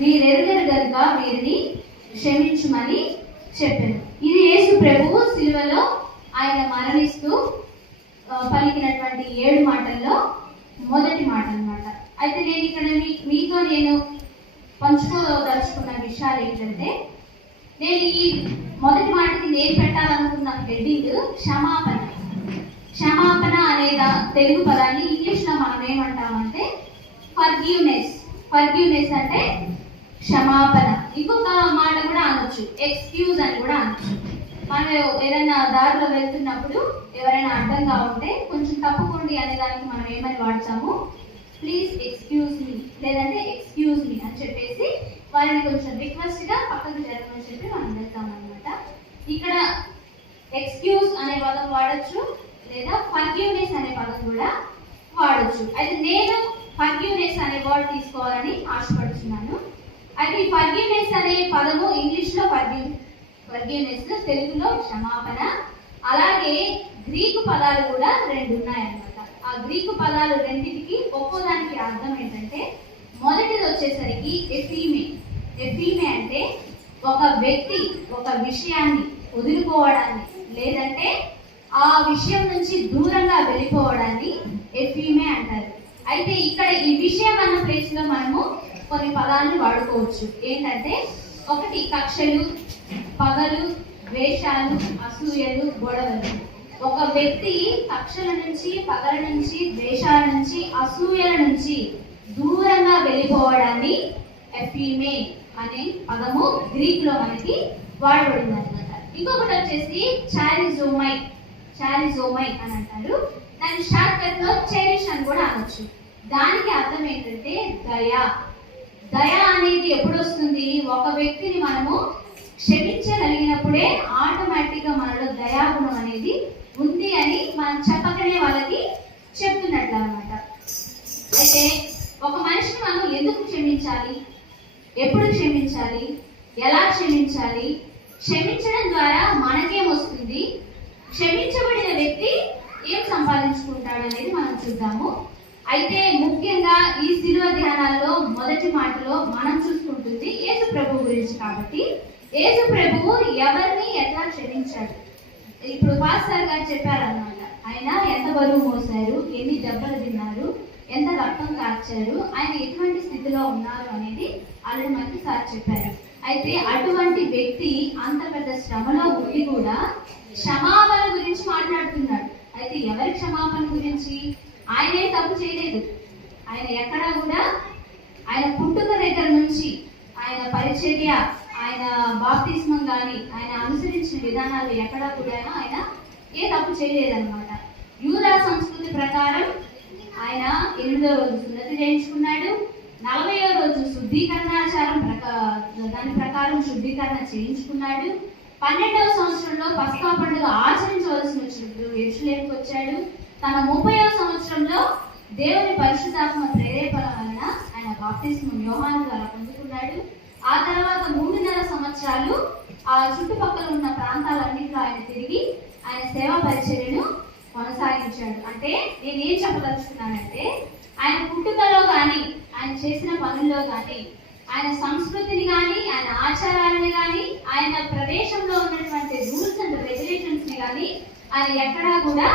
వీరెరుగరు గనుక వీరిని క్షమించుమని చెప్పాను. ఇది యేసు ప్రభువు సిలువలో ఆయన మరణిస్తూ పలికినటువంటి 7 మాటల్లో మొదటి మాట అన్నమాట. అయితే నేను ఇక్కడ మీతో నేను పంచుకోదలుచుకున్న విషయాలు ఏంటంటే, నేను ఈ మొదటి మాటకి నేను పెట్టాలనుకున్న హెడ్డింగ్ క్షమాపణ. క్షమాపణ అనే తెలుగు పదాన్ని ఇంగ్లీష్లో మనం ఏమంటామంటే ఫర్గివ్నెస్. ఫర్గివ్నెస్ అంటే క్షమాపణ. ఇంకొక మాట కూడా అనొచ్చు, ఎక్స్క్యూజ్ అని కూడా అనొచ్చు. మనం ఏదైనా దారిలో వెళ్తున్నప్పుడు ఎవరైనా అడ్డంగా ఉంటే కొంచెం తప్పుకోండి అనే దానికి మనం ఏమని వాడతాము, ప్లీజ్ ఎక్స్క్యూజ్ మీ, లేదంటే ఎక్స్క్యూజ్ మీ అని చెప్పేసి వారిని కొంచెం రిక్వెస్ట్గా పక్కకు జరగమని చెప్పి మనం వెళ్తాం అనమాట. ఇక్కడ ఎక్స్క్యూజ్ అనే పదం వాడచ్చు, లేదా ఫర్గివ్నెస్ అనే పదం కూడా వాడచ్చు. అయితే నేను ఫర్గివ్నెస్ అనే వర్డ్ తీసుకోవాలని ఆశపడుతున్నాను. అయితే ఈ ఫర్గివ్నెస్ అనే పదము ఇంగ్లీష్లో ఫర్గివ్నెస్, తెలుగులో క్షమాపణ. అలాగే గ్రీకు పదాలు కూడా 2 ఉన్నాయన్నమాట. ఆ గ్రీకు పదాలు రెండింటికి ఒక్కోదానికి అర్థం ఏంటంటే, మొదటిది వచ్చేసరికి ఎఫీమే. ఎఫీమే అంటే ఒక వ్యక్తి ఒక విషయాన్ని వదులుకోవడాన్ని, లేదంటే ఆ విషయం నుంచి దూరంగా వెళ్ళిపోవడాన్ని ఎఫీమే అంటారు. అయితే ఇక్కడ ఈ విషయం అన్న ప్లేస్ లో మనము కొన్ని పదాలను వాడుకోవచ్చు. ఏంటంటే, ఒకటి కక్షలు, పగలు, ద్వేషాలు, అసూయలు, గొడవలు. ఒక వ్యక్తి కక్షల నుంచి, పగల నుంచి, ద్వేషాల నుంచి, అసూయల నుంచి దూరంగా వెళ్ళిపోవడాన్ని ఎఫీమే అనే పదము గ్రీక్ లో మనకి వాడబడింది అనమాట. ఇంకొకటి వచ్చేసి చారిజోమై. చారిజోమై అని అంటారు. దాని షార్ట్ కట్ లో చెరిష్ అని కూడా అనొచ్చు. దానికి అర్థం ఏంటంటే దయ. దయ అనేది ఎప్పుడు వస్తుంది, ఒక వ్యక్తిని మనము క్షమించగలిగినప్పుడే ఆటోమేటిక్ గా మనలో దయాగుణం అనేది ఉంది అని మనం చెప్పకనే వాళ్ళకి చెప్తున్నట్లు అనమాట. అయితే ఒక మనిషిని మనం ఎందుకు క్షమించాలి, ఎప్పుడు క్షమించాలి, ఎలా క్షమించాలి, క్షమించడం ద్వారా మనకేం వస్తుంది, క్షమించబడిన వ్యక్తి ఏం సంపాదించుకుంటాడు అనేది మనం చూద్దాము. అయితే ముఖ్యంగా ఈ శిలువ ధ్యానాల్లో మొదటి మాటలో మనం చూసుకుంటుంది యేసు ప్రభు గురించి. కాబట్టి యేసు ప్రభువు ఎవరిని ఎట్లా క్షమించాడు, ఇప్పుడు పాస్టర్ గారు చెప్పారన్నమాట. ఆయన ఎంత బరువు మోసారు, ఎన్ని దెబ్బలు తిన్నారు, ఎంత రక్తం కార్చారు, ఆయన ఎటువంటి స్థితిలో ఉన్నారు అనేది ఆల్రెడీ మనకి సార్ చెప్పారు. అయితే అటువంటి వ్యక్తి అంత పెద్ద శ్రమలో ఉండి కూడా క్షమాపణ గురించి మాట్లాడుతున్నాడు. అయితే ఎవరి క్షమాపణ గురించి? ఆయనే తప్పు చేయలేదు. ఆయన ఎక్కడా కూడా ఆయన పుట్టుక దగ్గర నుంచి ఆయన పరిచర్య, ఆయన బాప్తిస్మం కానీ ఆయన అనుసరించిన విధానాలు ఎక్కడా కూడా ఆయన ఏ తప్పు చేయలేదన్నమాట. యూదా సంస్కృతి ప్రకారం ఆయన 8వ రోజు సున్నతి చేయించుకున్నాడు. 40వ రోజు శుద్ధీకరణాచారం దాని ప్రకారం శుద్ధీకరణ చేయించుకున్నాడు. 12వ సంవత్సరంలో పస్కా పండుగ ఆచరించవలసి వచ్చినప్పుడు యెరూషలేముకు వచ్చాడు. తన 30వ సంవత్సరంలో దేవుని పరిశుద్ధాత్మ ప్రేరేపణ వలన ఆయన బాప్తిస్మం యోహాను ద్వారా పొందుకున్నాడు. ఆ తర్వాత 3.5 సంవత్సరాలు ఆ చుట్టుపక్కల ఉన్న ప్రాంతాలన్నింటిలో ఆయన తిరిగి ఆయన సేవా పరిచర్యను కొనసాగించాడు. అంటే నేను ఏం చెప్పదలుచుకున్నానంటే, ఆయన పుట్టుకలో కానీ, ఆయన చేసిన పనుల్లో కానీ, ఆయన సంస్కృతిని కానీ, ఆయన ఆచారాలని కానీ, ఆయన ప్రదేశంలో ఉన్నటువంటి రూల్స్ అండ్ రెగ్యులేషన్స్ ని కానీ ఆయన ఎక్కడా కూడా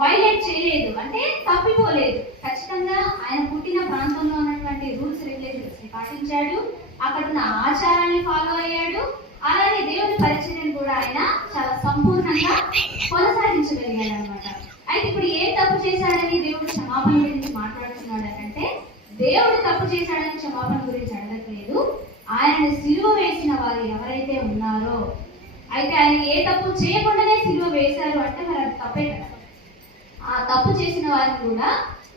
వైలేట్ చేయలేదు, అంటే తప్పిపోలేదు. ఖచ్చితంగా ఆయన పుట్టిన ప్రాంతంలో ఉన్నటువంటి రూల్స్ రెగ్యులేషన్స్ ని పాటించాడు, అక్కడ ఉన్న ఆచారాన్ని ఫాలో అయ్యాడు. అలాగే దేవుని పరిచర్యను కూడా ఆయన చాలా సంపూర్ణంగా కొనసాగించగలిగాడు అనమాట. అయితే ఇప్పుడు ఏం తప్పు చేశాడని దేవుడు క్షమాపణ గురించి మాట్లాడుతున్నాడు అంటే, దేవుడు తప్పు చేశాడని క్షమాపణ గురించి అడగట్లేదు. ఆయనను సిలువ వేసిన వారు ఎవరైతే ఉన్నారో, అయితే ఆయన ఏ తప్పు చేయకుండానే సిలువ వేశారు అంటే మరి అది తప్పే కదా. ఆ తప్పు చేసిన వారిని కూడా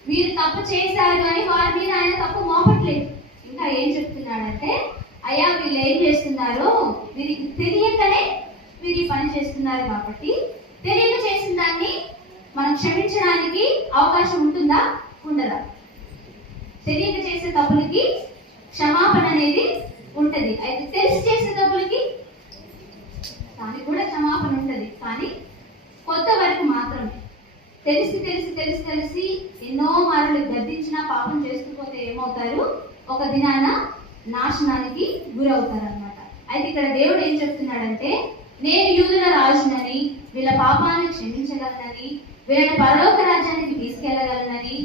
మీరు తప్పు చేశారు అని వారి మీద ఆయన తప్పు మోపట్లేదు. ఇంకా ఏం చెప్తున్నాడంటే, అయ్యా వీళ్ళు ఏం చేస్తున్నారో వీరికి తెలియకనే మీరు ఈ పని చేస్తున్నారు, కాబట్టి తెలియక చేసిన దాన్ని మనం క్షమించడానికి అవకాశం ఉంటుందా, ఉండదా? తెలియక చేసే తప్పులకి క్షమాపణ అనేది ఉంటది. అయితే తెలిసి చేసే తప్పులకి దానికి కూడా క్షమాపణ ఉంటది, కానీ కొంత వరకు మాత్రమే. తెలిసి తెలిసి తెలిసి తెలిసి ఎన్నో మార్లు గద్దించినా పాపం చేస్తూ పోతే ఏమవుతారు, ఒక దినాన నాశనానికి గురవుతారనమాట. అయితే ఇక్కడ దేవుడు ఏం చెప్తున్నాడంటే, నేను యూదుల రాజునని, వీళ్ళ పాపాలను క్షమించగలనని, వీళ్ళని పరలోక రాజ్యానికి తీసుకెళ్ళగలనని,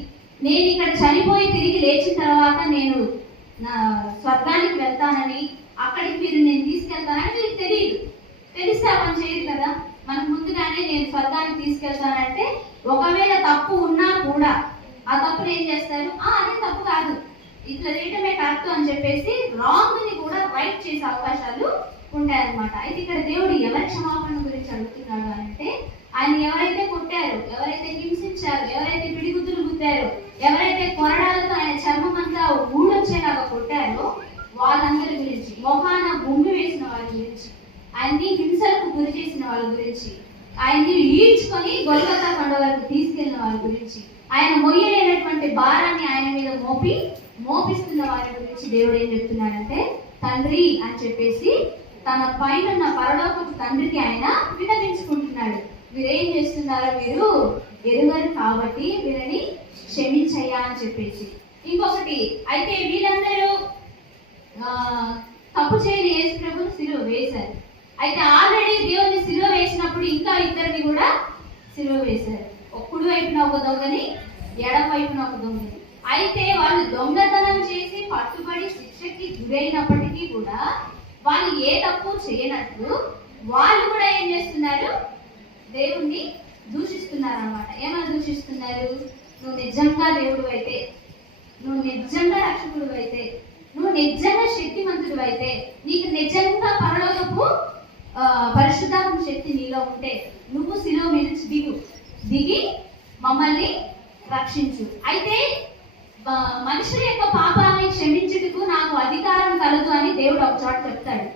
నేను ఇక్కడ చనిపోయి తిరిగి లేచిన తర్వాత నేను నా స్వర్గానికి వెళ్తానని, అక్కడికి మీరు నేను తీసుకెళ్తానని మీకు తెలియదు. తెలిస్తే పని చేయదు కదా. మనకు ముందుగానే నేను స్వర్గానికి తీసుకెళ్తానంటే ఒకవేళ తప్పు ఉన్నా కూడా ఆ తప్పును ఏం చేస్తారు, అదే తప్పు కాదు, ఇట్లా చేయటమే కరెక్ట్ అని చెప్పేసి రాంగ్ ని కూడా రైట్ చేసే అవకాశాలు ఉంటాయన్నమాట. అయితే ఇక్కడ దేవుడు ఎవరి క్షమాపణ గురించి అడుగుతున్నాడు అంటే, ఆయన ఎవరైతే కొట్టారో, ఎవరైతే హింసించారో, ఎవరైతే పిడిగుద్దులు గుద్దారో, ఎవరైతే కొరడాలతో ఆయన చర్మం అంతా ఊడొచ్చేలాగా కొట్టారో వాళ్ళందరి గురించి, మొహాన గుండు వేసిన వాళ్ళ గురించి, ఆయన్ని హింసలకు గురి చేసిన వాళ్ళ గురించి, ఆయన్ని ఈడ్చుకొని గొల్గొతా కొండ వరకు తీసుకెళ్లిన వాళ్ళ గురించి, ఆయన మొయ్యలేనటువంటి భారాన్ని ఆయన మీద మోపిస్తున్న వారి గురించి దేవుడు ఏం చెప్తున్నాడంటే, తండ్రి అని చెప్పేసి తన పైన ఉన్న పరలోకపు తండ్రికి ఆయన విన్నవించుకుంటున్నాడు. వీరేం చేస్తున్నారో మీరు ఎరుగరు కాబట్టి వీరిని క్షమించయ్యా అని చెప్పేసి. ఇంకొకటి, అయితే వీళ్ళందరూ తప్పు చేయని యేసు ప్రభువుని సిలువ వేశారు. అయితే ఆల్రెడీ దేవుని సిలువ వేసినప్పుడు ఇంకా ఇద్దరిని కూడా సిలువ వేశారు. కుడి వైపున ఒక దొంగని, ఎడమ వైపున ఒక దొంగని. అయితే వాళ్ళు దొంగతనం చేసి పట్టుబడి శిక్షకి గురైనప్పటికీ కూడా వాళ్ళు ఏ తప్పు చేయనట్లు వాళ్ళు కూడా ఏం చేస్తున్నారు, దేవుణ్ణి దూషిస్తున్నారు అన్నమాట. ఏమైనా దూషిస్తున్నారు, నువ్వు నిజంగా దేవుడు అయితే, నువ్వు నిజంగా రక్షకుడు అయితే, నువ్వు నిజంగా శక్తిమంతుడు అయితే, నీకు నిజంగా పరలోకపు పరిశుద్ధాత్మ శక్తి నీలో ఉంటే నువ్వు శిలువ మీద దిగి మమ్మల్ని రక్షించు. అయితే మనుషుల యొక్క పాపాలని క్షమించుటకు నాకు అధికారం కలదు అని దేవుడు ఒక చోట చెప్తాడు.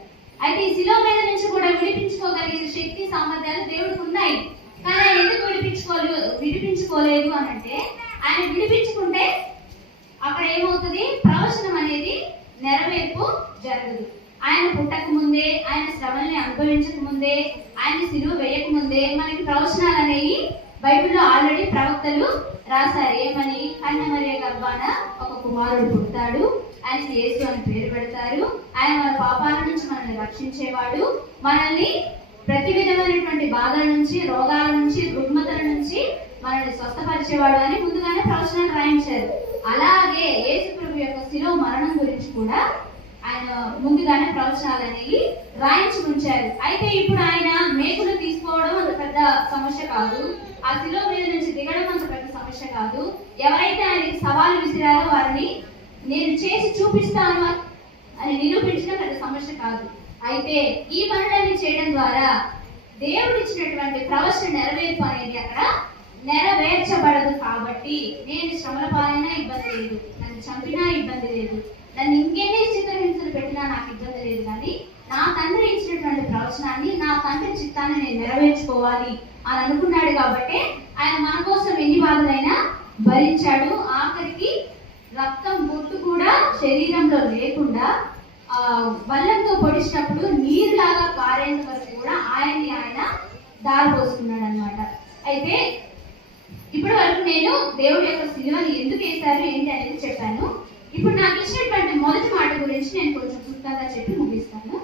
అయితే ఈ శిలువ మీద నుంచి కూడా విడిపించుకోగలిగే శక్తి సామర్థ్యాలు దేవుడికి ఉన్నాయి. కానీ ఆయన ఎందుకు విడిపించుకోలేదు అని అంటే, ఆయన విడిపించుకుంటే అక్కడ ఏమవుతుంది, ప్రవచనం అనేది నెరవేర్పు జరగదు. ఆయన పుట్టక ముందే, ఆయన శ్రమల్ని అనుభవించక ముందే, ఆయన సిలువ వేయక ముందే మనకి ప్రవచనాలు అనేవి బైబిల్లో ఆల్రెడీ ప్రవక్తలు రాశారు. ఏమని, కన్యమరియ గర్భాన ఒక కుమారుడు పుడతాడు, ఆయన యేసు అని పేరు పెడతారు, ఆయన మన పాపాల నుంచి మనల్ని రక్షించేవాడు, మనల్ని ప్రతి విధమైనటువంటి బాధల నుంచి, రోగాల నుంచి, రుగ్మతల నుంచి మనల్ని స్వస్థపరిచేవాడు అని ముందుగానే ప్రవచనాలు రాయించారు. అలాగే యేసు ప్రభు యొక్క శిలువ మరణం గురించి కూడా ఆయన ముందుగానే ప్రవచనాలు అనేవి రాయించి ఉంచారు. అయితే ఇప్పుడు ఆయన మేకులు తీసుకోవడం అంత పెద్ద సమస్య కాదు, ఆ శిలువ మీద నుంచి దిగడం అంత పెద్ద సమస్య కాదు. ఎవరైతే ఆయనకి సవాలు విసిరారో వారిని నేను చేసి చూపిస్తాను అని నిరూపించడం పెద్ద సమస్య కాదు. అయితే ఈ పనులన్నీ చేయడం ద్వారా దేవుడు ఇచ్చినటువంటి ప్రవచన నెరవేర్పు అనేది అక్కడ నెరవేర్చబడదు. కాబట్టి నేను శ్రమల పాలైనా ఇబ్బంది లేదు, నన్ను చంపినా ఇబ్బంది లేదు, నన్ను ఇంకెన్ని చిత్రహింసలు పెట్టినా నాకు ఇబ్బంది లేదు, కానీ నా తండ్రి ఇచ్చినటువంటి ప్రవచనాన్ని, నా తండ్రి చిత్తాన్ని నేను నెరవేర్చుకోవాలి అని అనుకున్నాడు. కాబట్టి ఆయన మన కోసం ఎన్ని బాధలైనా భరించాడు. ఆఖరికి రక్తం బొట్టు కూడా శరీరంలో లేకుండా వల్లంతో పొడిచినప్పుడు నీరులాగా కారేంత వరకు కూడా ఆయన దారి పోసుకున్నాడు అనమాట. అయితే ఇప్పటి వరకు నేను దేవుడి యొక్క సిలువని ఎందుకు వేశారు ఏంటి అనేది చెప్పాను. ఇప్పుడు నాకు ఇచ్చినటువంటి మొదటి మాట గురించి నేను కొంచెం క్లుప్తంగా చెప్పి ముగిస్తాను.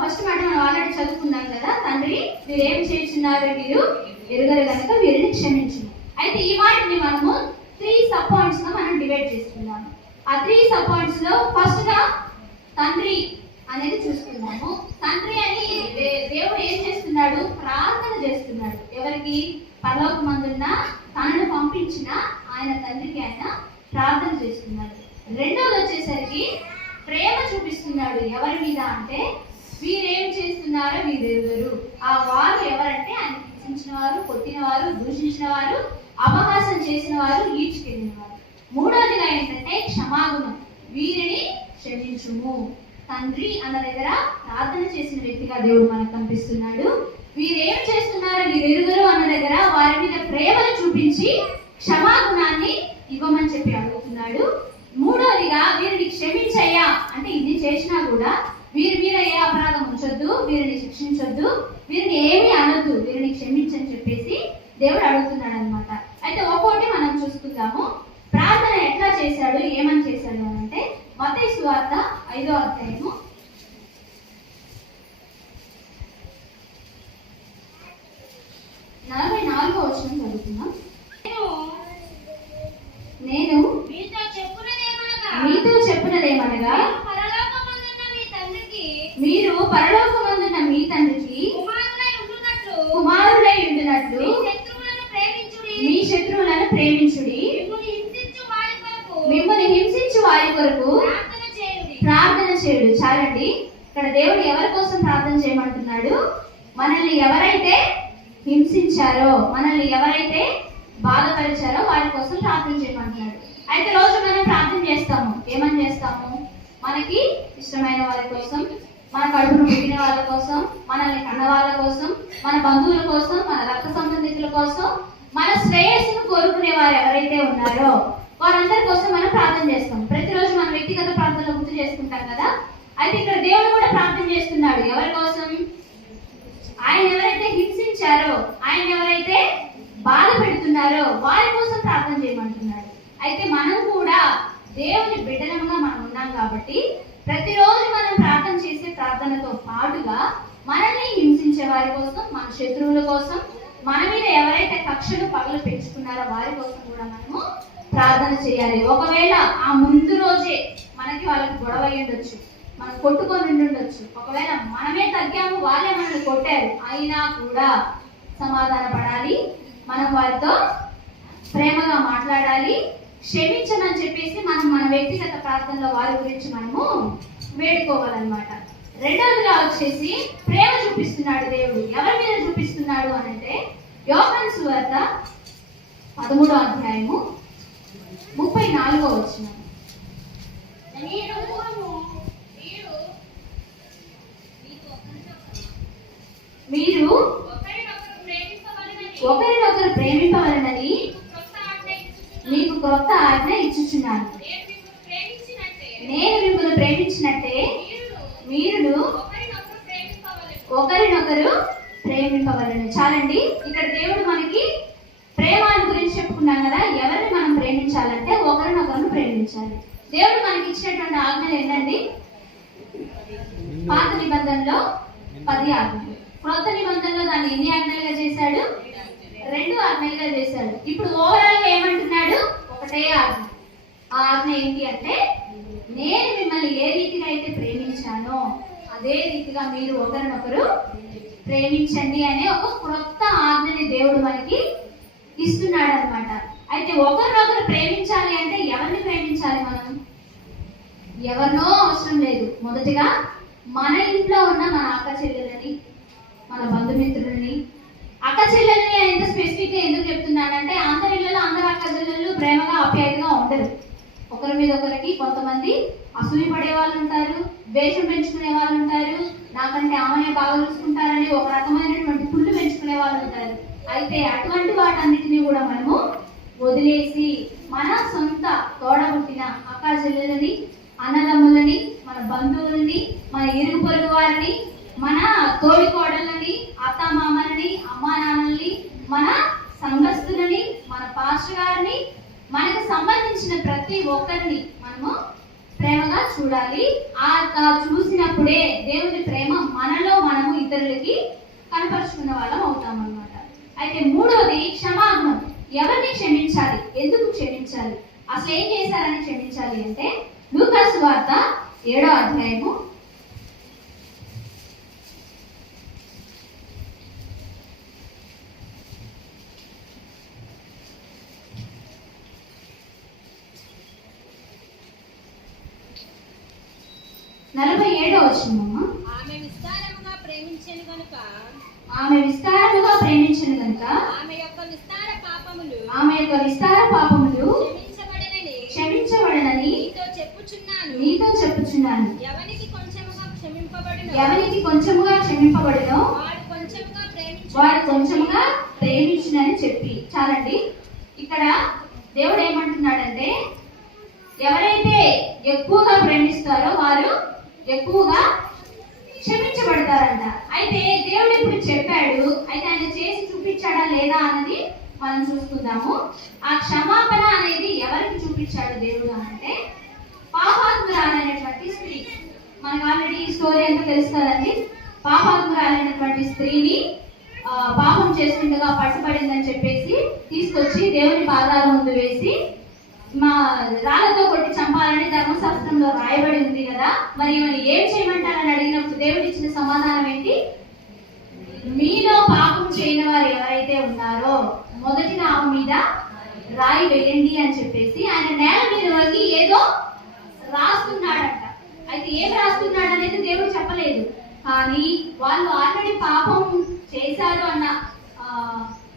ఫస్ట్ మాట మనం ఆల్రెడీ చదువుకున్నాం కదా, తండ్రి మీరు ఏం చేస్తున్నారు మీరు ఎరుగరు కనుక వీరిని క్షమించు. అయితే ఈ వాటిని మనము 3 సబ్ పాయింట్స్ గా మనం డివైడ్ చేసుకున్నాము. ఆ 3 సబ్ పాయింట్స్ లో ఫస్ట్ గా తండ్రి అనేది చూసుకున్నాము. తండ్రి అని దేవుడు ఏం చేస్తున్నాడు, ప్రార్థన చేస్తున్నాడు. ఎవరికి, పరలోకమందున్న తనను పంపించిన ఆయన తండ్రికి ఆయన ప్రార్థన చేస్తున్నాడు. రెండోది వచ్చేసరికి ప్రేమ చూపిస్తున్నాడు. ఎవరి మీద అంటే, వీరేం చేస్తున్నారో వీరెరుగరు. ఆ వారు ఎవరంటే, ఆయన హింసించిన వారు, కొట్టిన వారు, దూషించిన వారు, అపహాసం చేసిన వారు, ఈడ్చుకెళ్ళిన వారు. మూడోదిగా ఏంటంటే క్షమాగుణం, వీరిని క్షమించుము. తండ్రి అన్న దగ్గర ప్రార్థన చేసిన వ్యక్తిగా దేవుడు మనకు కనిపిస్తున్నాడు. వీరేం చేస్తున్నారో వీరెరుగరు అన్న దగ్గర వారి మీద ప్రేమను చూపించి క్షమాగుణాన్ని ఇవ్వమని చెప్పి అడుగుతున్నాడు. మూడోదిగా వీరిని క్షమించయ్యా అంటే, ఇది చేసినా కూడా వీరి మీద ఏ అపరాధం ఉంచొద్దు, వీరిని శిక్షించొద్దు, వీరిని ఏమీ అనొద్దు, వీరిని క్షమించని చెప్పేసి దేవుడు అడుగుతున్నాడు అనమాట. అయితే ఒక్కోటి మనం చూసుకుందాము. ప్రార్థన ఎట్లా చేశాడు, ఏమని చేశాడు అని అంటే, మత్తయి సువార్త సువార్త 5వ అధ్యాయము 44వ వచనం చదువుతున్నాం. నేను మీతో చెప్పునదేమనగా మీరు పరలోకమందున్న మీ తండ్రికి కుమారులై ఉండునట్లు మీ శత్రువులను ప్రేమించుడి, మిమ్మల్ని హింసించు వారి కొరకు ప్రార్థన చేయుడు. చాలండి. ఇక్కడ దేవుడు ఎవరి కోసం ప్రార్థన చేయమంటున్నాడు? మనల్ని ఎవరైతే హింసించారో, మనల్ని ఎవరైతే బాధపరిచారో వారి కోసం ప్రార్థన చేయమంటున్నాడు. అయితే రోజు మనం ప్రార్థన చేస్తాము. ఏమని చేస్తాము? మనకి ఇష్టమైన వారి కోసం, మన కడుపును పుట్టిన వాళ్ళ కోసం, మనల్ని కన్న వాళ్ళ కోసం, మన బంధువుల కోసం, మన రక్త సంబంధికుల కోసం, మన శ్రేయస్సును కోరుకునే వారు ఎవరైతే ఉన్నారో వారందరి కోసం మనం ప్రార్థన చేస్తాం. ప్రతిరోజు మన వ్యక్తిగత ప్రార్థనలు గుర్తు చేసుకుంటాం కదా. అయితే ఇక్కడ దేవుడు కూడా ప్రార్థన చేస్తున్నాడు. ఎవరి కోసం? ఆయన ఎవరైతే హింసించారో, ఆయన ఎవరైతే బాధ పెడుతున్నారో వారి కోసం ప్రార్థన చేయమంటున్నాడు. అయితే మనం కూడా దేవుని బిడ్డలంగా మనం ఉన్నాం కాబట్టి ప్రతిరోజు మనం ప్రార్థన చేసే ప్రార్థనతో పాటుగా మనల్ని హింసించే వారి కోసం, మన శత్రువుల కోసం, మన మీద ఎవరైతే కక్షలు పగలు పెంచుకున్నారో వారి కోసం కూడా మనము ప్రార్థన చేయాలి. ఒకవేళ ఆ ముందు రోజే మనకి వాళ్ళకి గొడవ ఉండొచ్చు, మనం కొట్టుకొని ఉండొచ్చు, ఒకవేళ మనమే తగ్గాము, వాళ్ళే మనల్ని కొట్టారు, అయినా కూడా సమాధాన పడాలి. మనం వారితో ప్రేమగా మాట్లాడాలి, క్షమించమని చెప్పేసి మనం మన వ్యక్తిగత ప్రార్థనలో వారి గురించి మనము వేడుకోవాలన్నమాట. రెండవదిగా వచ్చేసి ప్రేమ చూపిస్తున్నాడు దేవుడు. ఎవరి మీద చూపిస్తున్నాడు అని అంటే యోహాను సువార్త 13వ అధ్యాయము 34వ వచనం. మీరు ఒకరినొకరు ప్రేమింపవలనని మీకు క్రొత్త ఆజ్ఞ ఇచ్చుచున్నాను. నేను మిమ్మల్ని ప్రేమించినట్టే మీరు ఒకరినొకరు ప్రేమింపవలను. చాలండి. ఇక్కడ దేవుడు మనకి ప్రేమ గురించి చెప్పుకున్నాం కదా. ఎవరిని మనం ప్రేమించాలంటే ఒకరినొకరిని ప్రేమించాలి. దేవుడు మనకి ఇచ్చినటువంటి ఆజ్ఞలు ఏంటండి? పాత నిబంధనలో 10 ఆజ్ఞలు, క్రొత్త నిబంధనలో దాన్ని ఎన్ని ఆజ్ఞలుగా చేశాడు? 2 ఆజ్ఞలుగా చేశాడు. ఇప్పుడు ఓవరాల్ గా ఏమంటున్నాడు? ఒకటే ఆజ్ఞ. ఆ ఆజ్ఞ ఏంటి అంటే నేను మిమ్మల్ని ఏ రీతిగా అయితే ప్రేమించానో అదే రీతిగా మీరు ఒకరినొకరు ప్రేమించండి అనే ఒక క్రొత్త ఆజ్ఞని దేవుడు మనకి ఇస్తున్నాడు అనమాట. అయితే ఒకరినొకరు ప్రేమించాలి అంటే ఎవరిని ప్రేమించాలి? మనం ఎవరినో అవసరం లేదు. మొదటిగా మన ఇంట్లో ఉన్న మన అక్క చెల్లెలని, మన బంధుమిత్రులని. అక్క చెల్లెలని ఎంత స్పెసిఫిక్ గా ఎందుకు చెప్తున్నానంటే అందరి ఇళ్ళలో అందరు అక్క చెల్లెళ్ళు ప్రేమగా ఆప్యాయతగా ఉండరు. ఒకరి మీద ఒకరికి కొంతమంది అసూయ పడే వాళ్ళు ఉంటారు, ద్వేషం పెంచుకునే వాళ్ళు ఉంటారు, నాకంటే ఆమెనే బాగా చూసుకుంటారని ఒక రకమైనటువంటి కుళ్ళు పెంచుకునే వాళ్ళు ఉంటారు. అయితే అటువంటి వాటన్నిటిని కూడా మనము వదిలేసి మన సొంత తోడబుట్టిన అక్క చెల్లెలని, అన్నదమ్ములని, మన బంధువులని, మన ఇరుగు పొరుగు వారిని, మన తోడి కోడళ్ళని, అత్తమామలని, అమ్మా నాన్నల్ని, మన సంఘస్థులని, మన పాస్టర్ గారిని, మనకు సంబంధించిన ప్రతి ఒక్కరిని మనము ప్రేమగా చూడాలి. ఆ చూసినప్పుడే దేవుని ప్రేమ మనలో మనము ఇతరులకి కనపరుచుకున్న వాళ్ళం అవుతాం అన్నమాట. అయితే మూడవది క్షమాగుణం. ఎవరిని క్షమించాలి? ఎందుకు క్షమించాలి? అసలు ఏం చేశారని క్షమించాలి అంటే లూకా సువార్త 7వ అధ్యాయము 47వ వచనం. ఆమె విస్తారముగా ప్రేమించెను గనుక ఆమె యొక్క విస్తార పాపములు క్షమించబడనని నీతో చెప్పుచున్నాను. ఎవనికి కొంచెముగా క్షమింపబడినో వాడు కొంచెముగా ప్రేమించునని చెప్పి. చాలండి. ఇక్కడ దేవుడు ఏమంటున్నాడంటే ఎవరైతే ఎక్కువగా ప్రేమిస్తారో వారు ఎక్కువగా క్షమించబడతారంట. అయితే దేవుడు ఇప్పుడు చెప్పాడు. అయితే ఆయన చేసి చూపించాడా లేదా అన్నది మనం చూసుకుందాము. ఆ క్షమాపణ అనేది ఎవరికి చూపించాడు దేవుడు అంటే పాపాత్మురాలైనటువంటి స్త్రీ, మనకు ఆల్రెడీ ఈ స్టోరీ అంతా తెలుసు కదండి. పాపాత్మురాలైనటువంటి స్త్రీని పాపం చేస్తుండగా పట్టుబడిందని చెప్పేసి తీసుకొచ్చి దేవుని పాదాల ముందు వేసి మా రాళ్ళతో కొట్టి చంపాలని ధర్మశాస్త్రంలో రాయబడి ఉంది కదా, మరి ఈమెను ఏం చేయమంటారని అడిగినప్పుడు దేవుడు ఇచ్చిన సమాధానం ఏంటి? మీలో పాపం చేయని వారు ఎవరైతే ఉన్నారో మొదటిగా ఆమె మీద రాయి వేయండి అని చెప్పేసి ఆయన నేల మీద వంగి ఏదో రాస్తున్నాడంట. అయితే ఏం రాస్తున్నాడు అనేది దేవుడు చెప్పలేదు, కానీ వాళ్ళు ఆల్రెడీ పాపం చేశారు అన్న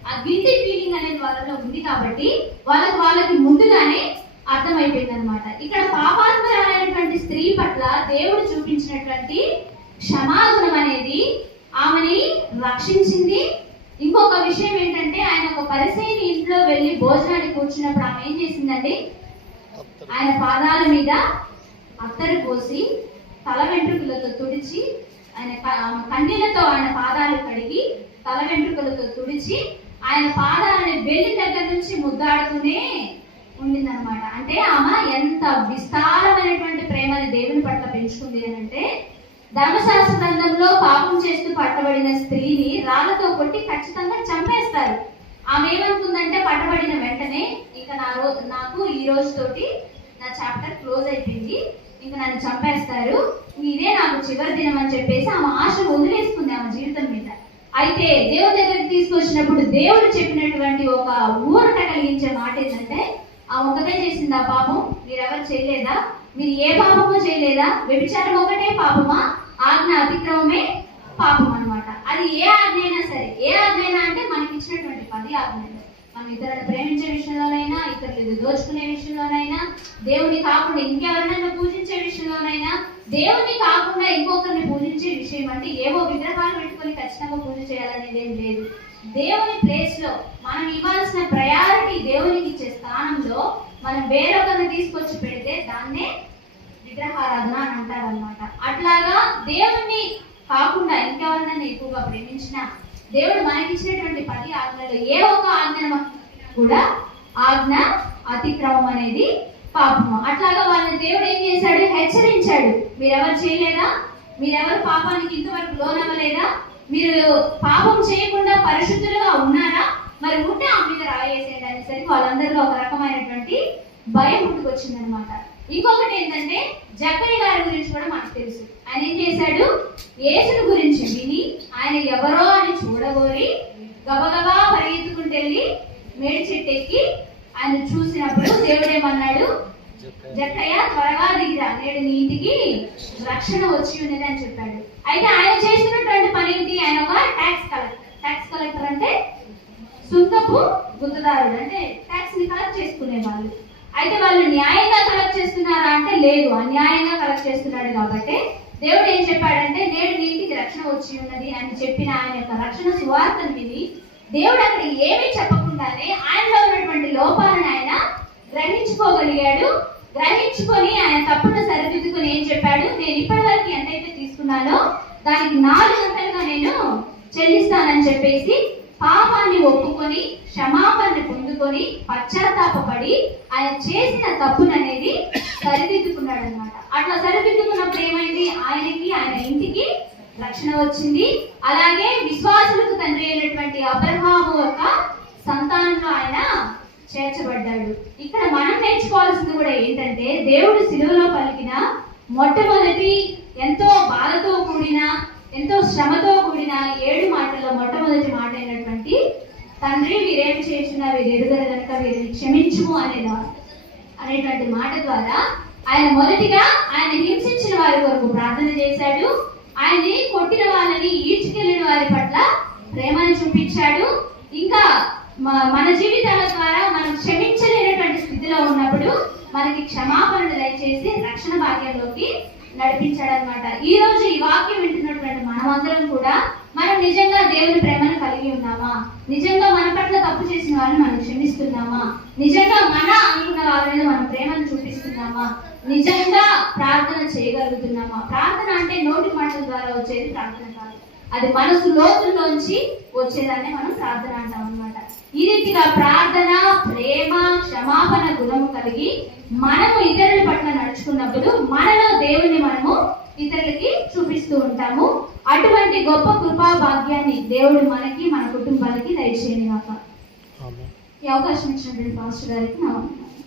ఆ గిల్టీ ఫీలింగ్ అనేది వాళ్ళలో ఉంది కాబట్టి వాళ్ళకి ముందుగానే అర్థమైపోయింది అనమాట. ఇక్కడ పాపాత్మరాలైనటువంటి స్త్రీ పట్ల దేవుడు చూపించినటువంటి క్షమాగుణం అనేది ఆమెని రక్షించింది. ఇంకొక విషయం ఏంటంటే, ఆయన ఒక పరిసయ్యుని ఇంట్లో వెళ్ళి భోజనానికి కూర్చున్నప్పుడు ఆమె ఏం చేసిందండి? ఆయన పాదాల మీద అత్తరు పోసి తల వెంట్రుకలతో తుడిచి ఆయన కన్నీళ్లతో ఆయన పాదాలు కడిగి తల వెంట్రుకలతో తుడిచి ఆయన పాదాలని బెల్లి దగ్గర నుంచి ముద్దాడుతూనే ఉండిందనమాట. అంటే ఆమె ఎంత విస్తారమైనటువంటి ప్రేమని దేవుని పట్ల పెంచుకుంది అని అంటే, ధర్మశాస్త్ర గ్రంథంలో పాపం చేస్తూ పట్టబడిన స్త్రీని రాళ్లతో కొట్టి ఖచ్చితంగా చంపేస్తారు. ఆమె ఏమనుకుందంటే, పట్టబడిన వెంటనే ఇంకా నాకు ఈ రోజుతోటి నా చాప్టర్ క్లోజ్ అయిపోయింది, ఇంకా నన్ను చంపేస్తారు, ఇదే నాకు చివరి దినం అని చెప్పేసి ఆమె ఆశ వదిలేసుకుంది ఆమె జీవితం మీద. అయితే దేవుడి దగ్గరికి తీసుకొచ్చినప్పుడు దేవుడు చెప్పినటువంటి ఒక ఊరట కలిగించే మాట ఏంటంటే, ఆ ఒకటే చేసింది ఆ పాపం, మీరెవరు చేయలేదా? మీరు ఏ పాపమో చేయలేదా? వ్యభిచారం ఒకటే పాపమా? ఆజ్ఞ అతిక్రమమే పాపం అనమాట. అది ఏ ఆజ్ఞ అయినా సరే, ఏ ఆజ్ఞ అయినా అంటే మనకి ఇచ్చినటువంటి 10 ఆజ్ఞలు. మనం ఇతరులను ప్రేమించే విషయంలోనైనా, ఇతరులు దోచుకునే విషయంలోనైనా, దేవుని కాకుండా ఇంకెవరినైనా పూజించే విషయంలోనైనా, దేవుని కాకుండా ఇంకొకరిని పూజించే విషయం అంటే ఏవో విగ్రహాలు పెట్టుకొని ఖచ్చితంగా పూజ చేయాలనేది ఏం లేదు. దేవుని ప్లేస్ లో మనం ఇవ్వాల్సిన ప్రయారిటీ, దేవునికి ఇచ్చే స్థానంలో మనం వేరొకరిని తీసుకొచ్చి పెడితే దాన్నే విగ్రహారాధన అని అంటారు అనమాట. అట్లాగా దేవుణ్ణి కాకుండా ఇంకెవరినైనా ఎక్కువగా ప్రేమించినా, దేవుడు మనకిచ్చినటువంటి 10 ఆజ్ఞలలో ఏ ఒక్క ఆజ్ఞ కూడా ఆజ్ఞ అతిక్రమం అనేది పాపము. అట్లాగా వాళ్ళని దేవుడు ఏం చేశాడు? హెచ్చరించాడు. మీరెవరు చేయలేదా? మీరెవరు పాపానికి ఇంతవరకు లోనవ్వలేదా? మీరు పాపం చేయకుండా పరిశుద్ధులుగా ఉన్నారా? మరి ఉంటే ఆ మీద రాయేసేయండి అనేసరికి వాళ్ళందరిలో ఒక రకమైనటువంటి భయం పుట్టుకొచ్చింది అనమాట. ఇంకొకటి ఏంటంటే, జక్కయ్య గారి గురించి కూడా మనకు తెలుసు. ఆయన ఏం చేశాడు? యేసుని గురించి విని ఆయన ఎవరో అని చూడగోరి గబగబా పరిగెత్తుకుంటూ వెళ్ళి మేడి చెట్టు ఎక్కి ఆయన చూసినప్పుడు దేవుడు ఏమన్నాడు? జక్కయ్య త్వరగా దిగిరా, నేడు నీ ఇంటికి రక్షణ వచ్చి ఉన్నది అని చెప్పాడు. అయితే ఆయన చేసినటువంటి పని ఏంటి? ఆయన ఒక ట్యాక్స్ కలెక్టర్. ట్యాక్స్ కలెక్టర్ అంటే సుంకపు గుత్తదారుడు, అంటే ట్యాక్స్ ని కలెక్ట్ చేసుకునే వాళ్ళు. అయితే వాళ్ళు న్యాయంగా కలెక్ట్ చేస్తున్నారా అంటే లేదు, అన్యాయంగా కలెక్ట్ చేస్తున్నాడు. కాబట్టి దేవుడు ఏం చెప్పాడంటే, నేడు నీ ఇంటికి రక్షణ వచ్చి ఉన్నది అని చెప్పిన ఆయన యొక్క రక్షణ సువార్తను విని దేవుడు అక్కడ ఏమీ చెప్పకుండానే ఆయనలో ఉన్నటువంటి లోపాలను ఆయన గ్రహించుకోగలిగాడు. గ్రహించుకొని ఆయన తప్పును సరిదిద్దుకొని ఏం చెప్పాడు? నేను ఇప్పటి వరకు ఎంతైతే తీసుకున్నానో దానికి 4 గంటలుగా నేను చెల్లిస్తానని చెప్పేసి పాపాన్ని ఒప్పుకొని క్షమాపణని పొందుకొని పశ్చాత్తాపడి ఆయన చేసిన తప్పుననేది సరిదిద్దుకున్నాడు అనమాట. అట్లా సరిదిద్దుకున్నప్పుడు ఏమైంది? ఆయనకి, ఆయన ఇంటికి రక్షణ వచ్చింది. అలాగే విశ్వాసులకు తండ్రి అయినటువంటి అబ్రహాము యొక్క సంతానంలో ఆయన చేర్చబడ్డాడు. ఇక్కడ మనం నేర్చుకోవాల్సింది కూడా ఏంటంటే, దేవుడు శిలువలో పలికిన మొట్టమొదటి ఎంతో బాధతో కూడిన, ఎంతో శ్రమతో కూడిన 7 మాటల్లో మొట్టమొదటి మాట అయినటువంటి, తండ్రి వీరేమి చేస్తున్నారు వీరు ఎరుగరు కనుక వీరిని క్షమించుము అనేటువంటి మాట ద్వారా ఆయన మొదటిగా ఆయన హింసించిన వారి కొరకు ప్రార్థన చేశాడు. ఆయన్ని కొట్టిన వాళ్ళని, ఈడ్చుకెళ్లిన వారి పట్ల ప్రేమను చూపించాడు. ఇంకా మన జీవితాల ద్వారా మనం క్షమించలేనటువంటి స్థితిలో ఉన్నప్పుడు మనకి క్షమాపణను దయచేసి రక్షణ భాగ్యంలోకి నడిపించాడనమాట. ఈ రోజు ఈ వాక్యం వింటున్నటువంటి మనమందరం కూడా మనం నిజంగా దేవుని ప్రేమను కలిగి ఉన్నామా? నిజంగా మన పట్ల తప్పు చేసిన వారిని మనం క్షమిస్తున్నామా? నిజంగా మన అనుకున్న వారి మీద మనం ప్రేమను చూపిస్తున్నామా? నిజంగా ప్రార్థన చేయగలుగుతున్నామా? ప్రార్థన అంటే నోటి మాటల ద్వారా వచ్చేది ప్రార్థన కాదు, అది మనసు లోతుల్లోంచి వచ్చేదాన్ని మనం ప్రార్థన అంటాం అనమాట. ఈ రీతిగా ప్రార్థన, ప్రేమ, క్షమాపణ గుణము కలిగి మనము ఇతరుల పట్ల నడుచుకున్నప్పుడు మనలో దేవుని మనము ఇతరులకి చూపిస్తూ ఉంటాము. అటువంటి గొప్ప కృపా భాగ్యాన్ని దేవుడు మనకి, మన కుటుంబాలకి దయచేయను గాక. ఈ అవకాశం ఇచ్చినటువంటి పాస్టర్ గారికి నా వందనాలు.